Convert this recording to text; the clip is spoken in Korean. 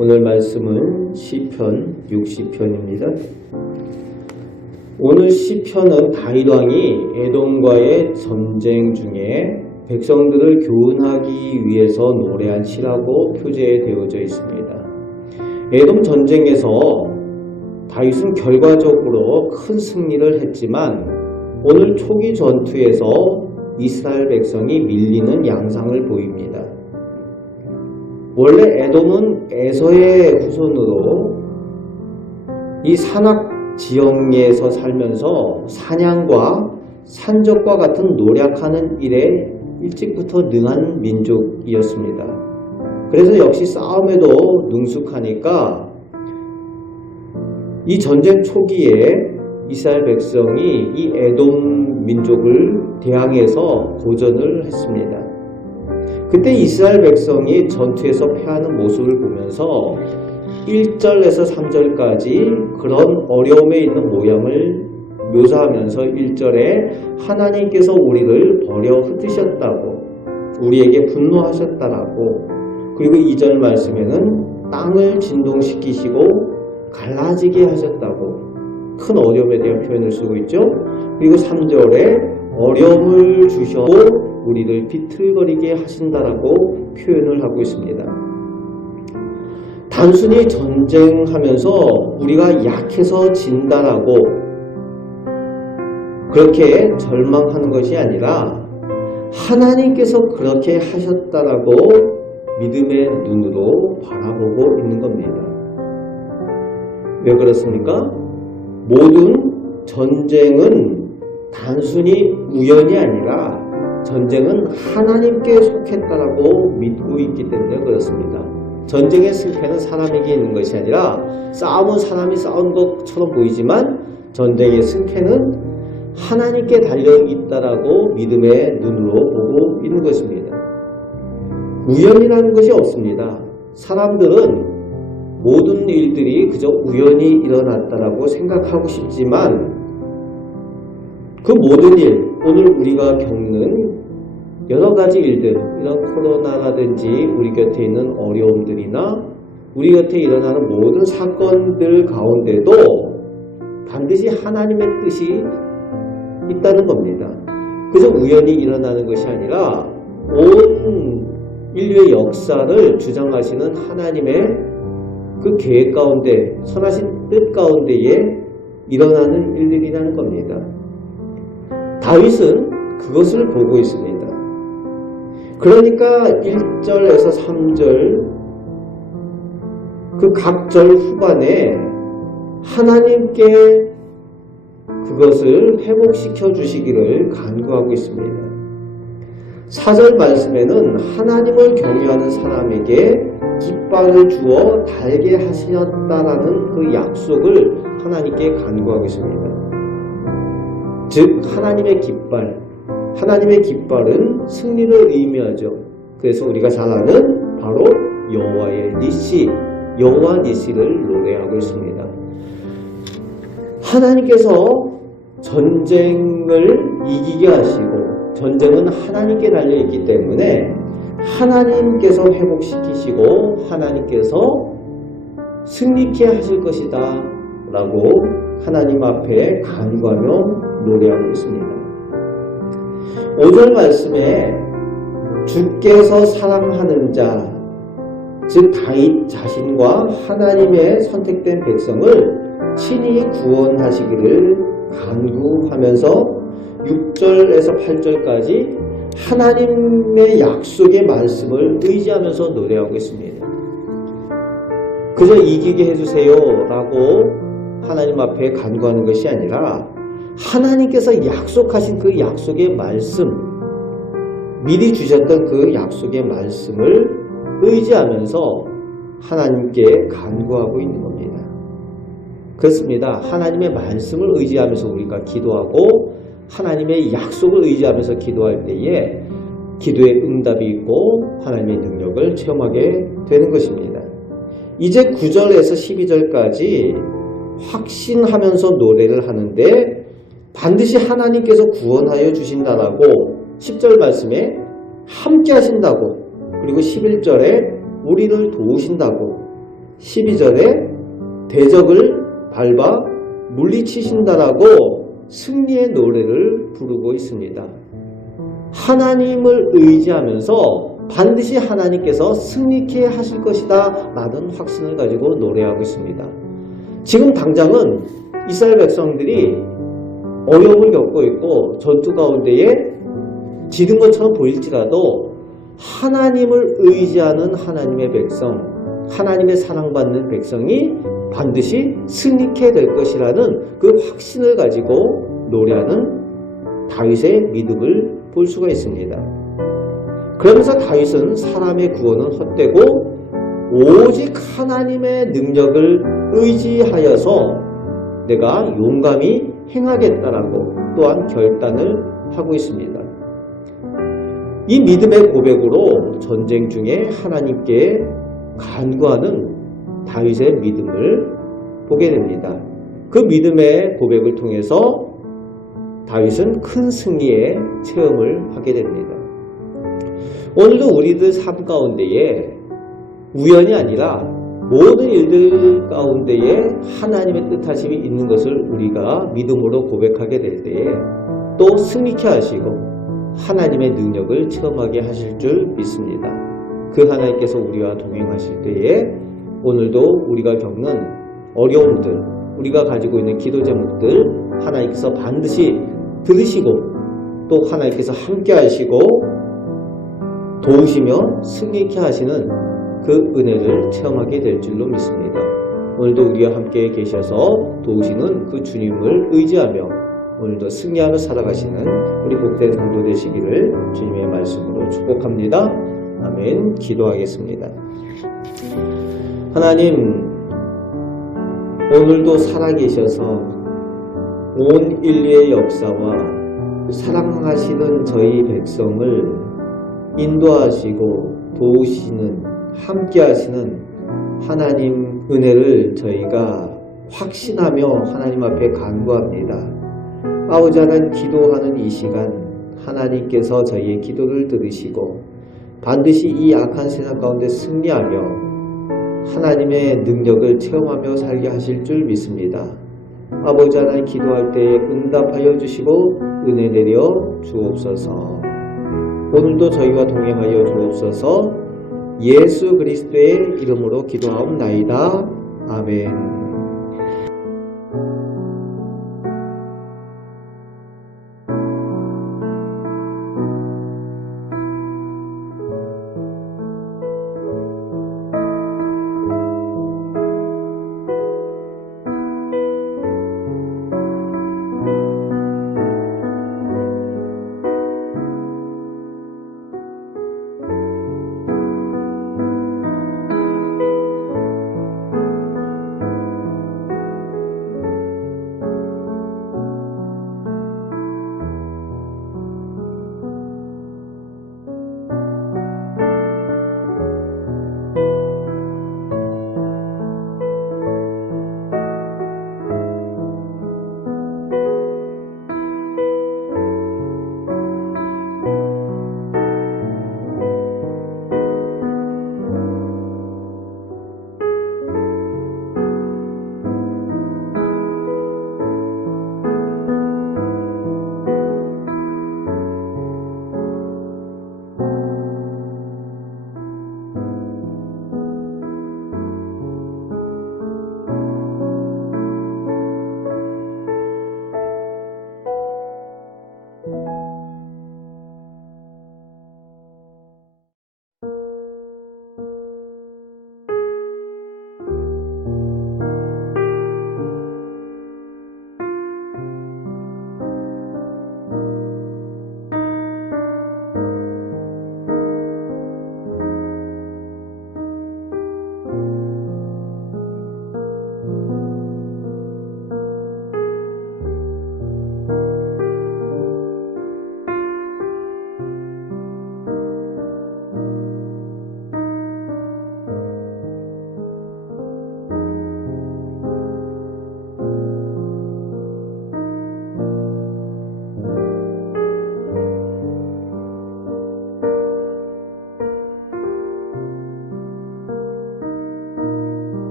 오늘 말씀은 시편 60편입니다. 오늘 시편은 다윗 왕이 에돔과의 전쟁 중에 백성들을 교훈하기 위해서 노래한 시라고 표제되어져 있습니다. 에돔 전쟁에서 다윗은 결과적으로 큰 승리를 했지만 오늘 초기 전투에서 이스라엘 백성이 밀리는 양상을 보입니다. 원래 에돔은 에서의 후손으로 이 산악 지형에서 살면서 사냥과 산적과 같은 노력하는 일에 일찍부터 능한 민족이었습니다. 그래서 역시 싸움에도 능숙하니까 이 전쟁 초기에 이스라엘 백성이 이 에돔 민족을 대항해서 도전을 했습니다. 그때 이스라엘 백성이 전투에서 패하는 모습을 보면서 1절에서 3절까지 그런 어려움에 있는 모양을 묘사하면서 1절에 하나님께서 우리를 버려 흩으셨다고, 우리에게 분노하셨다라고, 그리고 2절 말씀에는 땅을 진동시키시고 갈라지게 하셨다고 큰 어려움에 대한 표현을 쓰고 있죠. 그리고 3절에 어려움을 주셔도 우리를 비틀거리게 하신다라고 표현을 하고 있습니다. 단순히 전쟁하면서 우리가 약해서 진다라고 그렇게 절망하는 것이 아니라 하나님께서 그렇게 하셨다라고 믿음의 눈으로 바라보고 있는 겁니다. 왜 그렇습니까? 모든 전쟁은 단순히 우연이 아니라 전쟁은 하나님께 속했다라고 믿고 있기 때문에 그렇습니다. 전쟁의 승패는 사람에게 있는 것이 아니라 싸움은 사람이 싸운 것처럼 보이지만 전쟁의 승패는 하나님께 달려있다라고 믿음의 눈으로 보고 있는 것입니다. 우연이라는 것이 없습니다. 사람들은 모든 일들이 그저 우연히 일어났다라고 생각하고 싶지만 그 모든 일, 오늘 우리가 겪는 여러 가지 일들, 이런 코로나라든지 우리 곁에 있는 어려움들이나 우리 곁에 일어나는 모든 사건들 가운데도 반드시 하나님의 뜻이 있다는 겁니다. 그저 우연히 일어나는 것이 아니라 온 인류의 역사를 주장하시는 하나님의 그 계획 가운데, 선하신 뜻 가운데에 일어나는 일들이라는 겁니다. 다윗은 그것을 보고 있습니다. 그러니까 1절에서 3절 그 각 절 후반에 하나님께 그것을 회복시켜 주시기를 간구하고 있습니다. 4절 말씀에는 하나님을 경외하는 사람에게 깃발을 주어 달게 하시었다라는 그 약속을 하나님께 간구하고 있습니다. 즉 하나님의 깃발, 하나님의 깃발은 승리를 의미하죠. 그래서 우리가 잘 아는 바로 여호와의 니시, 여호와 니시를 노래하고 있습니다. 하나님께서 전쟁을 이기게 하시고 전쟁은 하나님께 달려있기 때문에 하나님께서 회복시키시고 하나님께서 승리케 하실 것이다 라고 하나님 앞에 간구하며 노래하고 있습니다. 5절 말씀에 주께서 사랑하는 자, 즉 다윗 자신과 하나님의 선택된 백성을 친히 구원하시기를 간구하면서 6절에서 8절까지 하나님의 약속의 말씀을 의지하면서 노래하고 있습니다. 그저 이기게 해주세요 라고 하나님 앞에 간구하는 것이 아니라 하나님께서 약속하신 그 약속의 말씀, 미리 주셨던 그 약속의 말씀을 의지하면서 하나님께 간구하고 있는 겁니다. 그렇습니다. 하나님의 말씀을 의지하면서 우리가 기도하고 하나님의 약속을 의지하면서 기도할 때에 기도의 응답이 있고 하나님의 능력을 체험하게 되는 것입니다. 이제 9절에서 12절까지 확신하면서 노래를 하는데 반드시 하나님께서 구원하여 주신다라고 10절 말씀에 함께 하신다고, 그리고 11절에 우리를 도우신다고, 12절에 대적을 밟아 물리치신다라고 승리의 노래를 부르고 있습니다. 하나님을 의지하면서 반드시 하나님께서 승리케 하실 것이다 라는 확신을 가지고 노래하고 있습니다. 지금 당장은 이스라엘 백성들이 어려움을 겪고 있고 전투 가운데에 지른 것처럼 보일지라도 하나님을 의지하는 하나님의 백성, 하나님의 사랑받는 백성이 반드시 승리케 될 것이라는 그 확신을 가지고 노래하는 다윗의 믿음을 볼 수가 있습니다. 그러면서 다윗은 사람의 구원은 헛되고 오직 하나님의 능력을 의지하여서 내가 용감히 행하겠다라고 또한 결단을 하고 있습니다. 이 믿음의 고백으로 전쟁 중에 하나님께 간구하는 다윗의 믿음을 보게 됩니다. 그 믿음의 고백을 통해서 다윗은 큰 승리의 체험을 하게 됩니다. 오늘도 우리들 삶 가운데에 우연이 아니라 모든 일들 가운데에 하나님의 뜻하심이 있는 것을 우리가 믿음으로 고백하게 될 때에 또 승리케 하시고 하나님의 능력을 체험하게 하실 줄 믿습니다. 그 하나님께서 우리와 동행하실 때에 오늘도 우리가 겪는 어려움들, 우리가 가지고 있는 기도 제목들 하나님께서 반드시 들으시고 또 하나님께서 함께 하시고 도우시며 승리케 하시는 그 은혜를 체험하게 될 줄로 믿습니다. 오늘도 우리와 함께 계셔서 도우시는 그 주님을 의지하며 오늘도 승리하며 살아가시는 우리 복된 성도 되시기를 주님의 말씀으로 축복합니다. 아멘. 기도하겠습니다. 하나님, 오늘도 살아계셔서 온 인류의 역사와 사랑하시는 저희 백성을 인도하시고 도우시는 함께 하시는 하나님 은혜를 저희가 확신하며 하나님 앞에 간구합니다. 아버지 하나님, 기도하는 이 시간 하나님께서 저희의 기도를 들으시고 반드시 이 악한 세상 가운데 승리하며 하나님의 능력을 체험하며 살게 하실 줄 믿습니다. 아버지 하나님, 기도할 때에 응답하여 주시고 은혜 내려 주옵소서. 오늘도 저희와 동행하여 주옵소서. 예수 그리스도의 이름으로 기도하옵나이다. 아멘.